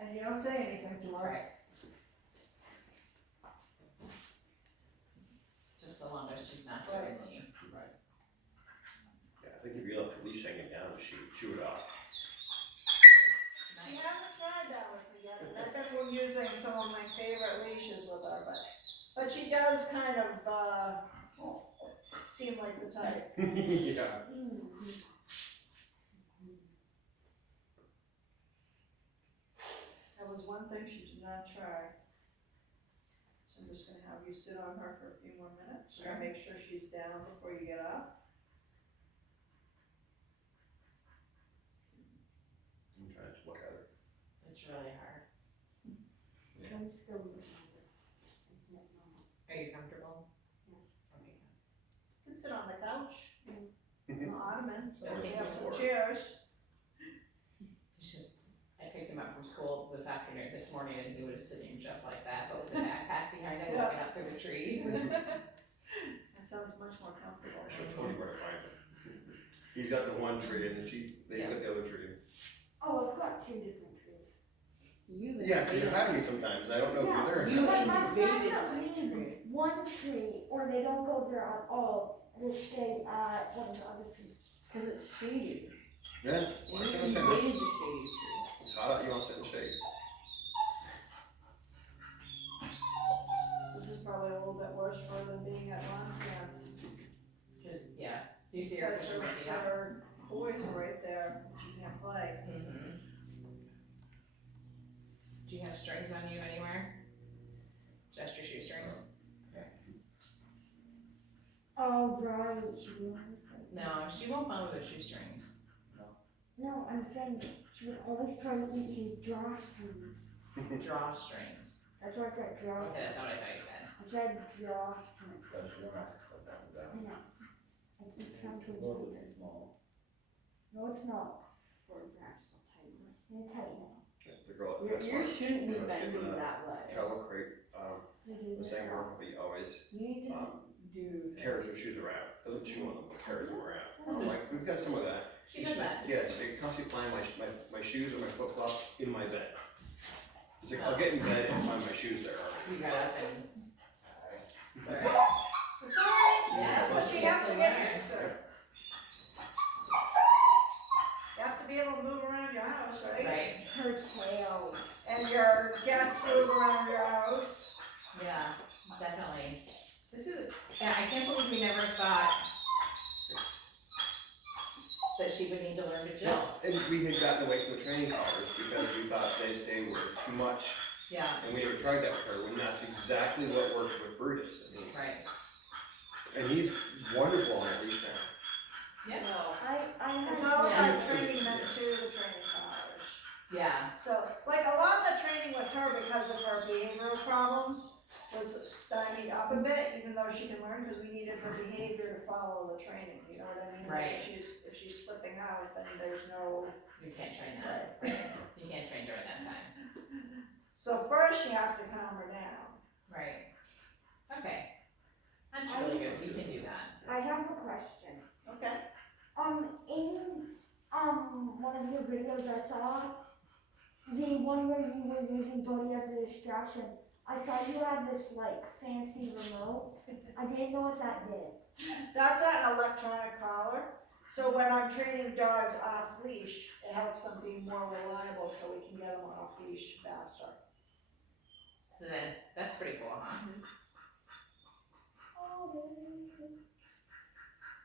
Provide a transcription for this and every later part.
and you don't say anything to her. Right. Just so long as she's not doing you. Right. Yeah, I think if you left the leash hanging down, she would chew it off. She hasn't tried that with me yet, and I've been using some of my favorite leashes with her, but she does kind of, seem like the type. Yeah. That was one thing she did not try. So I'm just gonna have you sit on her for a few more minutes, Sure. and make sure she's down before you get up. I'm trying to look at her. It's really hard. I'm still looking at it. Are you comfortable? Yeah. Okay. You can sit on the couch, on the ottoman, so Yeah, we have some before. chairs. It's just, I picked him up from school this morning, and he was sitting just like that, but with the backpack behind him, Yeah. looking up through the trees. That sounds much more comfortable. I should Tony where to find him. He's got the one tree and they've got the other tree. Oh, I've got 2 different trees. Yeah, because you're hiding me sometimes. I don't know if you're there or You not. But my friends invaded don't my leave tree. one tree, or they don't go there at all. They stay at one of the other trees. Cause it's shady. Yeah. You Why can't I sit in- invaded the shady tree. It's hot out, you want to sit in the shade. This is probably a little bit worse for her than being at Nonsense. Just, yeah, you see her Because pushing her, me up. her boys are right there, she can't play. Mm-hmm. Do you have strings on you anywhere? Just your shoestrings? Oh, right. She will. No, she won't follow the shoestrings. No, I'm saying she would always try to eat his drawstrings. Drawstrings. That's why I said drawstrings. Okay, that's not what I thought you said. I said drawstrings. That's your mask, put that one down. I know. I keep trying to A little do bit it. small. No, it's not. Or perhaps I'll tighten it. I'm gonna tighten it. The girl, Your that's ears why shouldn't be I was getting bending the that way. travel crate, You do was this. saying her, we always, You need to do. carries her shoes around. Doesn't chew on them, but carries them around. I'm like, we've got some of that. She does that. Yeah, it's like constantly find my shoes or my flip flops in my bed. It's like, I'll get in bed and find my shoes there already. You got up and. Sorry. It's alright, Yeah, that's what she has to learn. get used to. You have to be able to move around your house, right? Right, Her tail. And your guests move around your house. yeah, definitely. This is, yeah, I can't believe we never thought that she would need to learn to chill. And we had gotten away from the training collars because we thought they were too much, Yeah, and we never tried that with her, when that's exactly what worked with Brutus. I mean, right. and he's wonderful on that leash now. Yeah. I It's had. all Yeah. about training them to the training collars. Yeah, So, like, a lot of the training with her, because of her behavioral problems, was stymied up a bit, even though she can learn, because we needed her behavior to follow the training, you know what I mean? Like, Right. if she's flipping out, then there's no, you can't train that, right, you can't train during that time, so first you have to calm her down. right. Okay, that's really good, we can do that. I have a question. Okay. In one of your videos I saw, the one where you were using Bodhi as a distraction, I saw you had this like fancy remote. I didn't know what that did. That's an electronic collar. So when I'm training dogs off leash, it helps them be more reliable so we can get them off leash faster. So then, that's pretty cool, huh?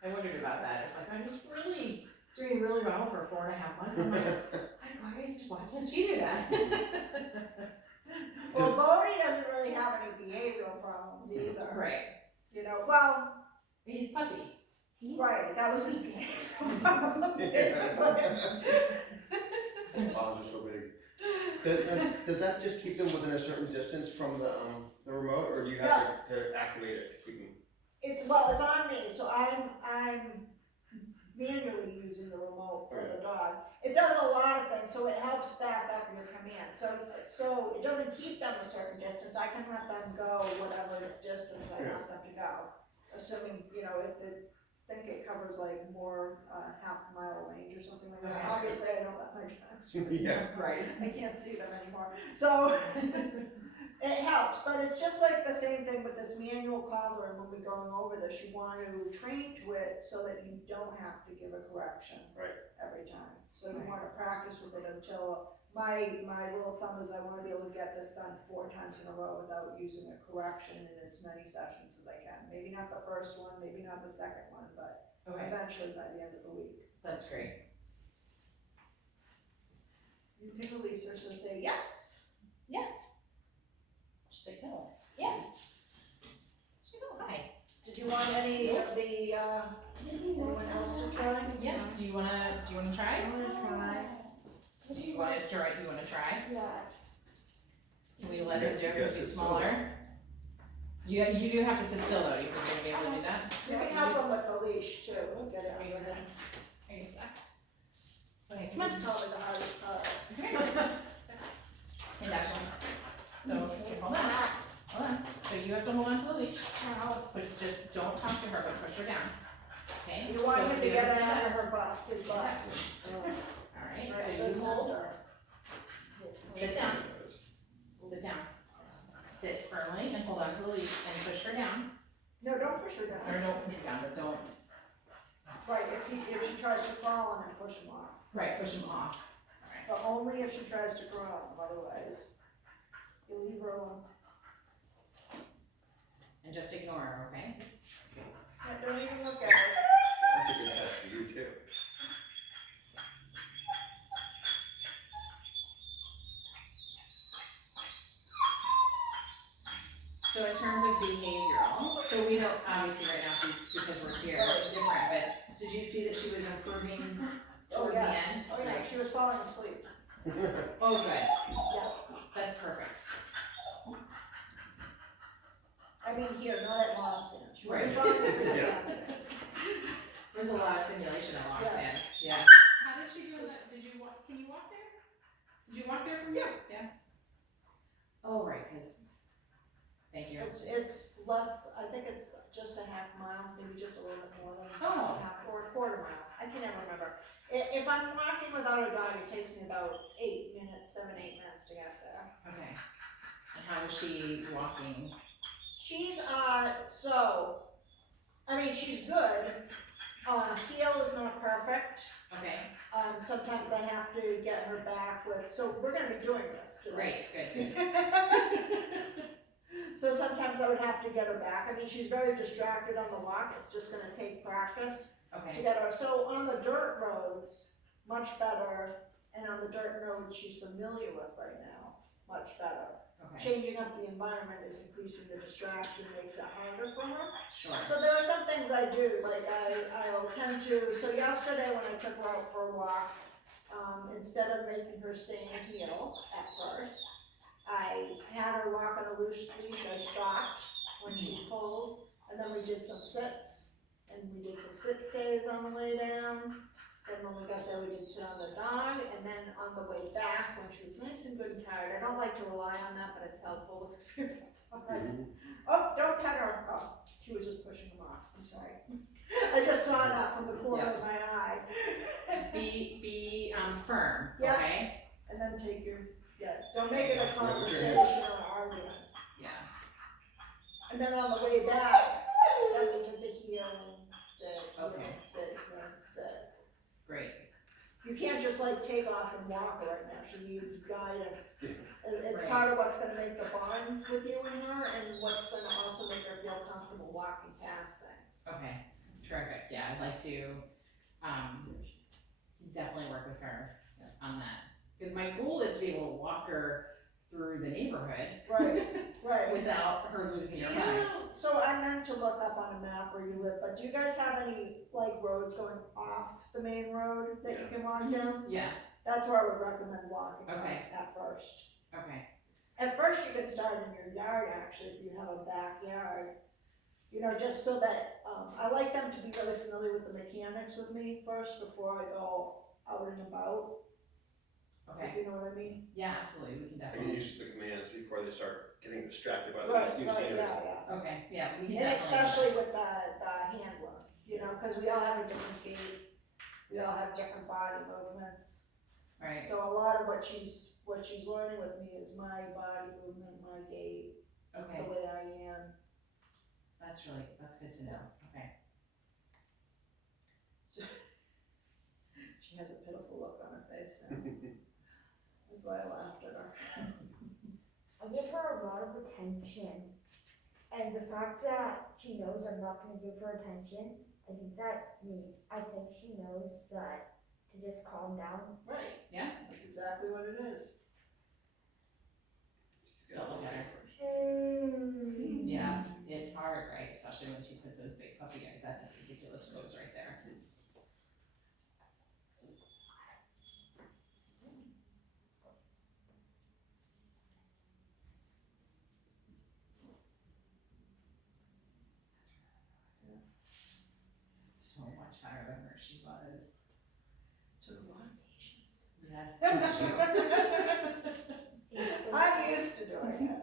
I wondered about that, it's like, I was really doing really well for 4.5 months, I'm like, why can't she do that? Well, Bodhi doesn't really have any behavioral problems either. Right, You know, well, he's a puppy. right, that was his behavioral problem, basically. His paws are so big. Does that just keep them within a certain distance from the remote, or do you have to activate it to keep them? It's on me, so I'm manually using the remote for the dog. It does a lot of things, so it helps back up your command. So it doesn't keep them a certain distance. I can let them go whatever distance I want them to go, assuming I think it covers like more half-mile range or something like that. Okay. Obviously, I don't let my Yeah. Right. I can't see them anymore, so it helps, but it's just like the same thing with this manual collar, and when we're going over this, you want to train to it so that you don't have to give a correction. Right. Every time, so you Right. wanna practice with it until, my rule of thumb is I wanna be able to get this done 4 times in a row without using a correction in as many sessions as I can. Maybe not the first one, maybe not the second one, but Okay, eventually by the end of the week. that's great. You can release her, so say yes. Yes. She's like, no, yes. She's like, oh, hi. Did you want any of the, anyone else to try? Yeah, do you wanna try? I wanna try. Do you wanna try? Yeah. Can we let him do it You because guys he's sit still. smaller? You do have to sit still though, you're gonna be able to do that? You can help them with the leash too, get it Are you under stuck? them. Are you stuck? Okay, You come on. can tell me the hardest part. Come here. And that one. So, hold on. So you have to hold on to the leash. Push, just don't talk to her, but push her down. Okay? You want So him to you get it understand out that? of her butt, his butt. Alright, Right, so this you is hold, her. sit down, sit down. Sit firmly and hold on to the leash and push her down. No, don't push her Or down. don't push her down, but don't, Right, if she tries to crawl on him, push him off. right, push him off. Alright. But only if she tries to crawl, otherwise, you leave her alone. And just ignore her, okay? Yeah, don't even look at her. That's a good test for you too. So in terms of behavioral, so we know, obviously right now she's, because we're here, it's different, but did you see that she was improving towards the yeah. end? Oh yeah, Great. she was falling asleep. Oh, good, Yeah. that's perfect. I mean, here, not at Monson. She wasn't Right. falling asleep at Yeah. Monson. There's a lot of stimulation at long Yes. stands, yeah. How did she do in the, did you walk, can you walk there? Did you walk there from here? Yeah. Oh, right, cause, thank you. It's less, I think it's just a half mile, maybe just a little bit more than Oh. a half, or a quarter mile. I can never remember. If I'm walking without a dog, it takes me about 8 minutes, 7, 8 minutes to get there. Okay. And how is she walking? She's, so, I mean, she's good. Heel is not perfect. Okay, Sometimes I have to get her back with, so we're gonna be doing this today. great, good. So sometimes I would have to get her back. I mean, she's very distracted on the walk. It's just gonna take practice to Okay, get her. So on the dirt roads, much better. And on the dirt roads she's familiar with right now, much better. okay, Changing up the environment is increasing the distraction, makes it harder for her. sure. So there are some things I do, like I'll tend to, so yesterday when I took her out for a walk, instead of making her stay in a heel at first, I had her walk on a loose leash. I stopped when she pulled, and then we did some sits, and we did some sit stays on the way down. Then when we got there, we did sit on the dog, and then on the way back, when she was nice and good and tired, I don't like to rely on that, but it's helpful with a fearful dog. Oh, don't pet her. Oh, she was just pushing him off. I'm sorry. I just saw that from the corner of my eye. Just be firm, Yeah. okay? And then take your, don't make it a conversation or an argument. Yeah. And then on the way back, then we did the heel and sit, heel Okay. and sit, heel and sit. Great, You can't just like take off and walk her right now. She needs guidance. It's Right. part of what's gonna make the bond with you and her, and what's gonna also make her feel comfortable walking past things. okay, terrific, yeah, I'd like to, definitely work with her on that. Cause my goal is to be able to walk her through the neighborhood Right. without her losing Do her mind. you, so I meant to look up on a map where you live, but do you guys have any like roads going off the main road that you can walk down? Yeah, That's where I would recommend walking Okay. at first. okay, At first, you can start in your yard, actually, if you have a backyard. You know, just so that, I like them to be really familiar with the mechanics with me first before I go out and about, okay, if you know what I mean. yeah, absolutely, we can I can definitely, use the commands before they start getting distracted by the Right, new right, scenery. yeah. okay, yeah, we can And definitely. especially with the handler, you know, cause we all have a different gait, we all have different body movements. Right, So a lot of what she's learning with me is my body movement, my gait, okay, the way I am. that's good to know, okay. She has a pitiful look on her face now. That's why I laughed at her. I give her a lot of attention. And the fact that she knows I'm not gonna give her attention, I think she knows that to just calm down. Right. Yeah. That's exactly what it is. She's got Don't look at her. Yeah, it's hard, right, especially when she puts those big puppy eyes, that's a ridiculous pose right there. So much higher than where she was. Took a lot of patience. Yes, me too. I'm used to doing it.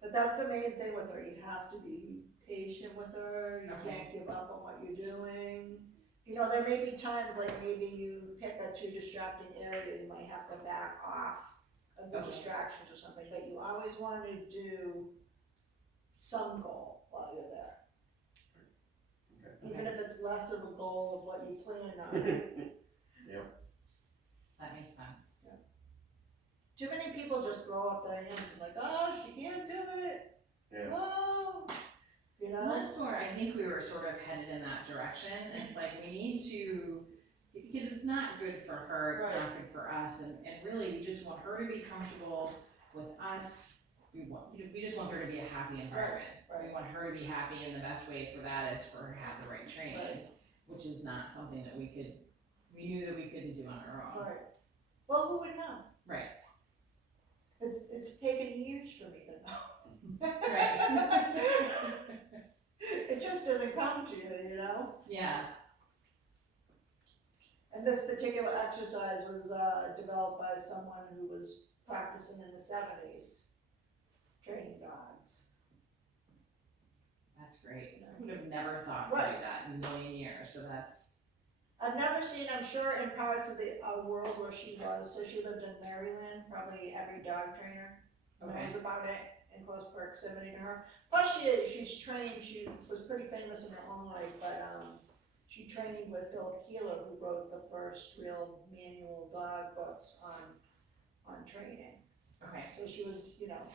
But that's the main thing with her, you have to be patient with her, you Okay. can't give up on what you're doing. You know, there may be times like maybe you pick a too distracting area, you might have to back off of the Okay. distractions or something, but you always wanna do some goal while you're there. Even if it's less of a goal of what you planned on. That makes sense. Too many people just throw up their hands and like, oh, she can't do it. Yeah. Oh, you know? Well, that's where I think we were sort of headed in that direction, it's like we need to, because it's not good for her, it's not good for us, and really, we just want her to be comfortable with us. We just want her to be a happy environment. Right. We want her to be happy, and the best way for that is for her to have the right training, Right. which is not something that we knew that we couldn't do on our own. Right. Well, who would know? Right. It's taken years for me to know. Right. It just doesn't come to you, you know? Yeah, And this particular exercise was developed by someone who was practicing in the 70s, training dogs. that's great. I would have never thought to do Right. that in a million years, so that's, I've never seen, I'm sure in parts of the world where she was, so she lived in Maryland, probably every dog trainer Okay. knows about it in close proximity to her. Plus she's trained, she was pretty famous in her own right, but she trained with Philip Keeler, who wrote the first real manual dog books on training. okay, So she was, you know,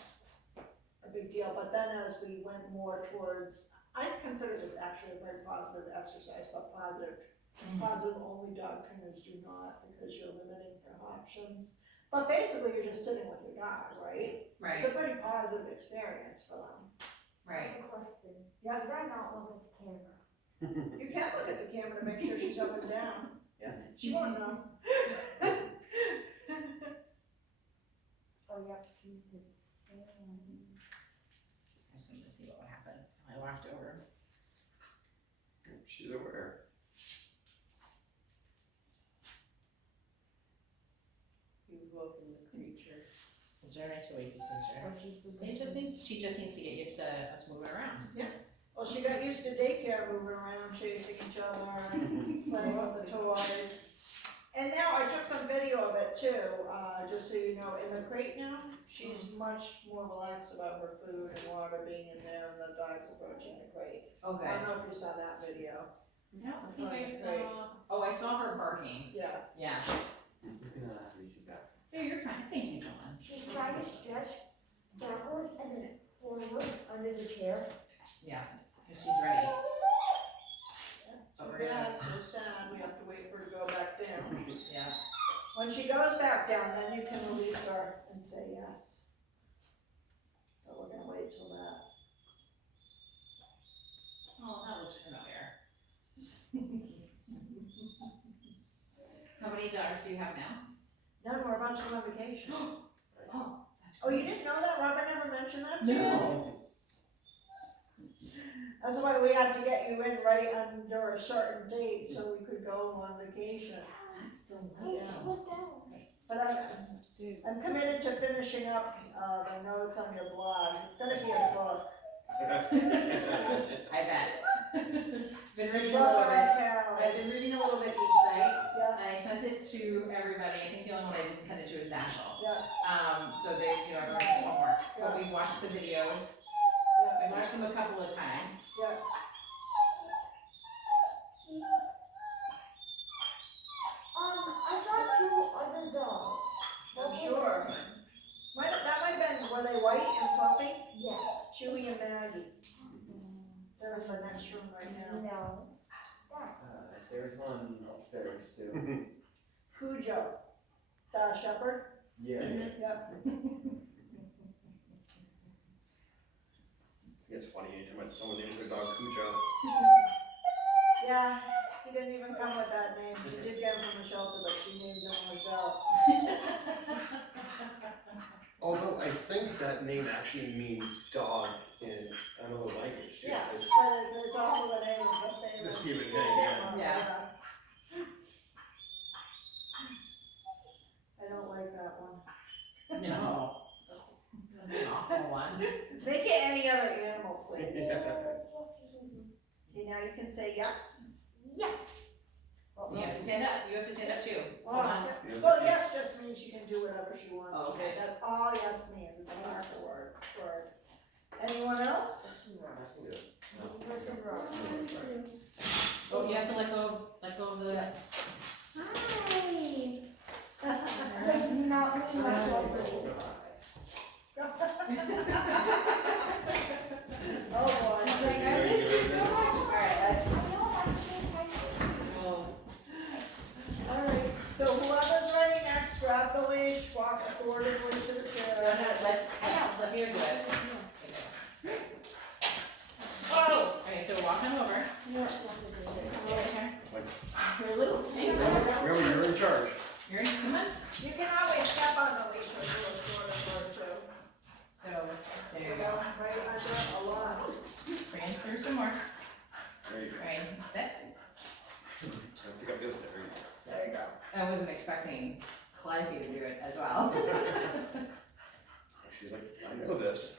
a big deal, but then as we went more towards, I consider this actually a very positive exercise, but positive only dog trainers do not, because you're limiting their options. But basically, you're just sitting with your dog, right? It's right, a pretty positive experience for them. I right. have a question. Yeah. Should I not look at the camera? You can look at the camera to make sure she's up and down. Yeah. She won't know. Oh, yep, she's the. I just wanted to see what would happen. I walked over. She's aware. Beautiful from the creature. It's very nice to wake the creature. Oh, she's the. She just needs to get used to us moving around. Well, she got used to daycare, moving around, chasing each other, playing with the toys. And now I took some video of it too, just so you know, in the crate now, she's much more relaxed about her food and water being in there and the dog's approaching the crate. Okay. I don't know if you saw that video. I don't think I Great. saw, I saw her barking. Yeah. Yes. No, you're fine. Thank you, John. She's trying to stretch backwards and then forward under the chair. Yeah, and she's ready. Too bad, so sad, we have to wait for her to go back down. Yeah. When she goes back down, then you can release her and say yes. But we're gonna wait till that. Oh, that looks familiar. How many dogs do you have now? None, we're about to go on vacation. Oh, that's Oh, you didn't know that? Robert never mentioned that to you? No. That's why we had to get you in right under a certain date so we could go on vacation. That's Hey, delightful. look down. But I'm committed to finishing up the notes on your blog. It's gonna be a book. I bet. Been reading a Book little on bit. Cali. I've been reading a little bit each website, Yeah, and I sent it to everybody. I think the only one I didn't send it to is Nashville. yeah, So they, everyone's homework, but we watched the videos, yeah, we watched them a couple of times. yeah. I saw two other dogs. I'm sure. That might have been, were they white and fluffy? Yes. Chewy and Maggie. They're in the next room right now. No. There's one upstairs too. Cujo, the shepherd. Yeah. Yep. It's funny, anytime someone names their dog Cujo. Yeah, he didn't even come with that name. She did get him from the shelter, but she named him herself. Although I think that name actually means dog in another language. too. Yeah, It's- but it's also the name of the famous. The Stephen King, yeah. Yeah. I don't like that one. No. That's an awful one. Make it any other animal, please. Yeah. Okay, now you can say yes. Yes. You have to stand up, you have to stand up too. Hold on. Well, yes just means she can do whatever she wants to do. Okay. That's all yes means. It's a marker word. Anyone else? Oh, you have to let go of the, Hi. Like, not me, my husband. Oh, boy. he's like, I missed you so much. Alright, let's. Alright, so whoever's ready next, grab the leash, walk authoritatively to the No, chair. let me do it. Oh! Okay, so walk on over. Okay. Remember, you're in charge. You're in, come on. You can always step on the leash or do a sword too. So, there you go. Right under a lot. Bring through some more. There you go. Right, sit. I'll pick up the other there. There you go. I wasn't expecting Calliope to do it as well. She's like, I know this.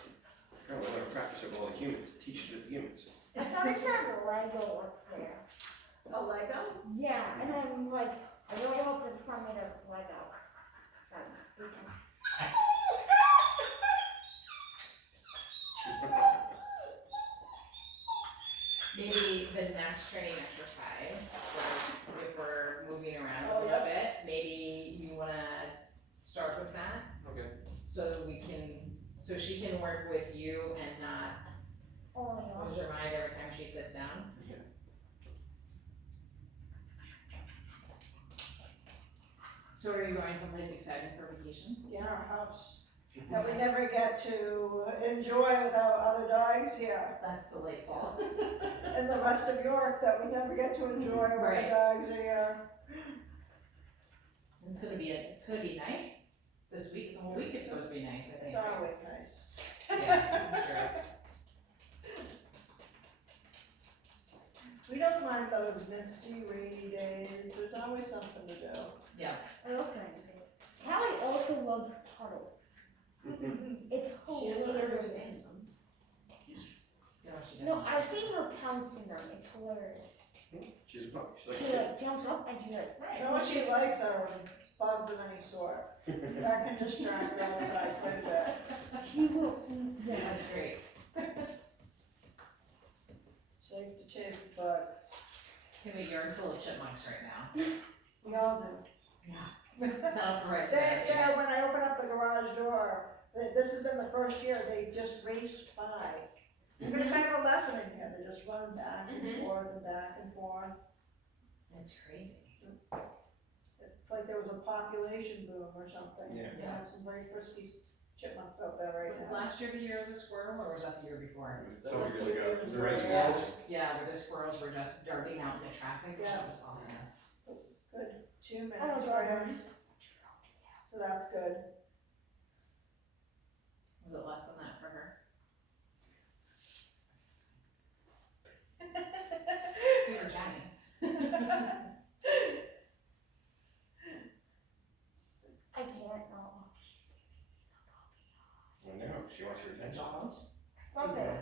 I want to practice it with all the humans, teach it to the humans. I thought I saw the Lego up there. A Lego? Yeah, and I'm like, I really hope it's not made of Lego. Maybe the next training exercise, where if we're moving around Oh, a little bit, maybe you wanna start with that, Okay. so that we can, so she can work with you and not Only lose us. her mind every time she sits down. Yeah. So are you going someplace exciting for vacation? Yeah, our house. That we never get to enjoy without other dogs here. That's delightful. And the rest of York that we never get to enjoy when the Right. dogs are here. It's gonna be nice this week, the whole week is supposed to be nice, I think. It's always nice. Yeah, that's true. We don't mind those misty, rainy days. There's always something to do. Yeah. I love it. Callie also loves puddles. It's hilarious. No, she No, doesn't. I've seen her pounce in them. It's hilarious. She's a puppy, she's She like, like jumps up and she's like, You know what she likes are bugs of any sort. That can distract her outside quite a bit. she will eat Yeah, them. that's great. She likes to chase the bugs. We have a yard full of chipmunks right now. We all do. That'll provide some They, entertainment. when I open up the garage door, this has been the first year, they just raced by. Even if I have a lesson in here, they just run back and Mhm. forth and back and forth. That's crazy. It's like there was a population boom or something. Yeah. We have some very frisky chipmunks out there right Was now. last year the year of the squirrel, or was that the year before? it was a couple years ago, the red Yeah. squirrels. Yeah, where the squirrels were just darting out into traffic. Yes. That was awesome. Good, 2 Oh, minutes for him, so that's good. Was it less than that for her? We were chatting. I can't know. I know, she wants your attention. Dogs? Stop it.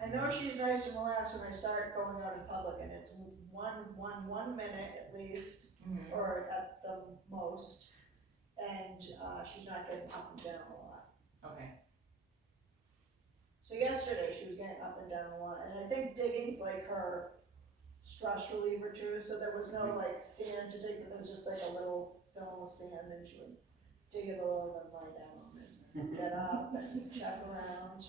I I know she's nice and relaxed when I start going out in public, and it's one minute at least, Mhm. or at the most, and, she's not getting up and down a lot. Okay, So yesterday, she was getting up and down a lot, and I think digging's like her stress reliever too, so there was no like sand to dig, but there was just like a little film of sand, and she would dig it all and lie down and get up and check around.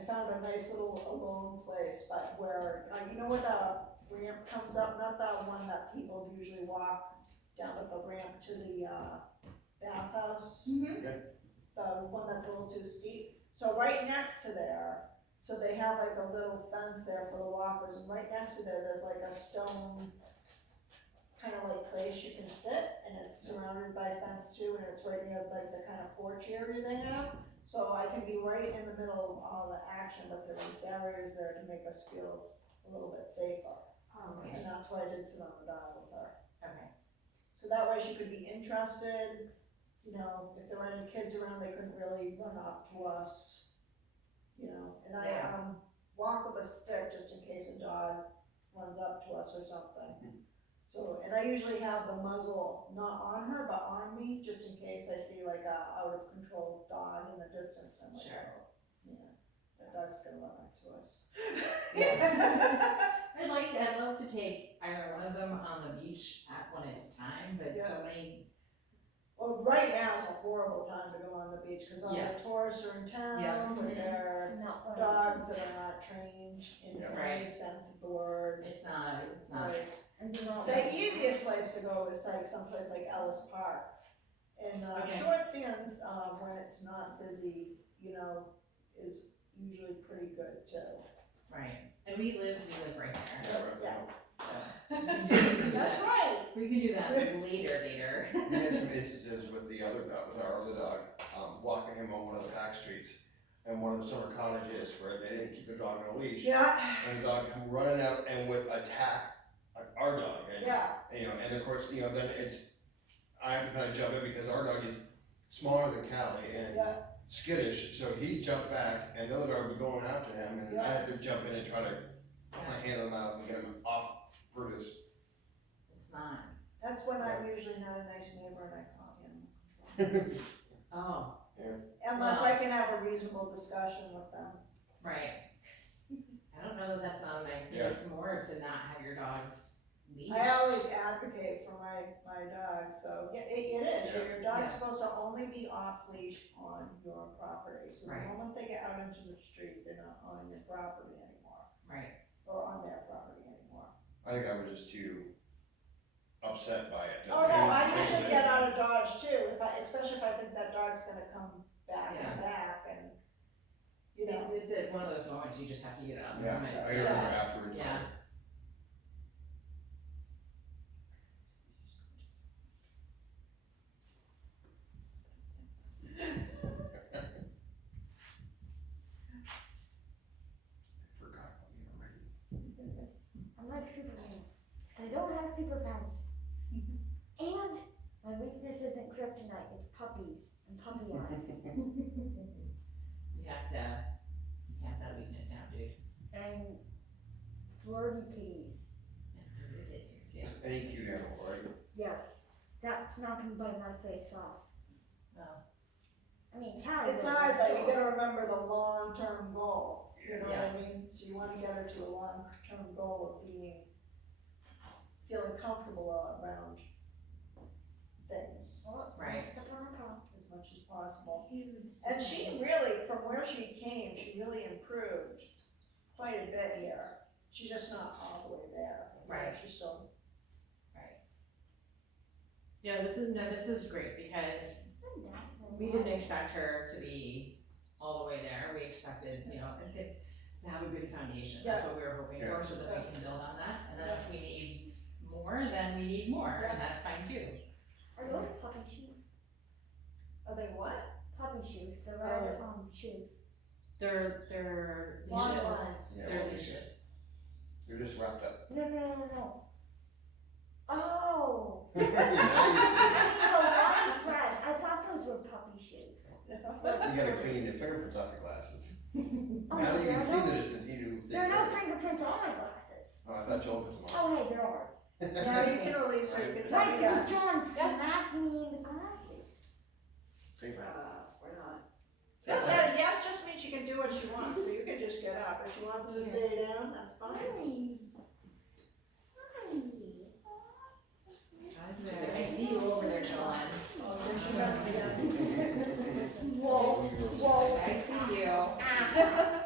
I found a nice little alone place, but where, you know where the ramp comes up, not the one that people usually walk down, but the ramp to the, bathhouse? mhm, The one that's a little too steep. So right next to there, so they have like a little fence there for the walkers, and right next to there, there's like a stone kind of like place you can sit, and it's surrounded by fence too, and it's right near like the kind of porch area they have. So I can be right in the middle of all the action, but there's barriers there to make us feel a little bit safer. okay, And that's why I did sit on the dial with her. okay, So that way she could be interested, you know, if there were any kids around, they couldn't really run up to us, you know, and I, Yeah. walk with a stick just in case a dog runs up to us or something. So, and I usually have the muzzle not on her, but on me, just in case I see like a out of control dog in the distance, and I'm like, Sure. oh, yeah, that dog's gonna run up to us. I'd love to take either one of them on the beach when it's time, but so many, Well, right now is a horrible time to go on the beach, cause all Yeah. the tourists are in town Yeah. with their Not one. dogs that are not trained in Yeah. any Right. sense of the word. it's not, Right. And do not. The easiest place to go is like someplace like Ellis Park. And, Okay. Short Sands, when it's not busy, you know, is usually pretty good too. right, and we live right there. Yeah, right. Yeah. So, we can do That's that, right. we can do that later. We had some instances with the other dog, with our other dog, walking him on one of the back streets. And one of the summer cottages where they didn't keep their dog on a leash. Yeah, And the dog come running out and would attack our dog. And, yeah, you know, and of course, you know, then I have to kind of jump in because our dog is smaller than Callie and yeah, skittish, so he jumped back and the other dog would be going after him and I had to jump in and try to put my hand on the mouth and get him off Brutus. It's not, that's when I'm usually not a nice neighbor and I call him. oh, Unless I can have a reasonable discussion with them. right. I don't know that that's not an idea, Yeah. it's more to not have your dogs leashed. I always advocate for my dog, so, yeah, it is, Yeah. your dog's Yeah. supposed to only be off leash on your property. So the Right. moment they get out into the street, they're not on your property anymore, Right, or on their property anymore. I think I was just too upset by it. Oh, no, I usually get out of Dodge too, especially if I think that dog's gonna come back Yeah. and back and, you know. it's at one of those moments you just have to get it out of the Yeah, moment. I remember afterwards. Yeah. Forgot about me already. I'm like Superman. I don't have superpowers. And my weakness isn't kryptonite, it's puppies and puppy eyes. You have to tap that weakness down, dude. And flirty kitties. Yeah. Just any cute animal, right? Yes. That's not gonna bite my face off. Well, I mean, Callie. It's will, hard though, you sure. gotta remember the long-term goal, you know what I mean? So you wanna get her to a long-term goal of feeling comfortable around things Well, Right. Step on a top. as much as possible. And she really, from where she came, she really improved quite a bit here. She's just not all the way there. You know, Right. She's still, yeah, this is great because we didn't expect her to be all the way there. We expected, you know, to have a good foundation. That's what we were hoping for, so that we can build on that. And then if we need more, then we need more, and that's fine too. Are those puppy shoes? are they what? Puppy shoes, the red shoes. They're Long leashes. lines. Yeah, They're well, leashes. You're just wrapped up. No. Oh! Nice. No, I'm Brad. I thought those were puppy shoes. You gotta clean your fingerprints off your glasses. Now that you there can are see no, the distance, you can see. there are no it. fingerprints on my glasses. Oh, I thought Joel put them on. Oh, hey, there are. Now you can release her, you can tell Right, me because yes. John Yes. smacked me in the glasses. Say that. We're not. Say that. Yeah, yes just means she can do what she wants, so you can just get up. If she wants to stay down, that's fine. I see you over there, Joanne. Oh, there she comes again. Whoa, whoa. I see you. Ah.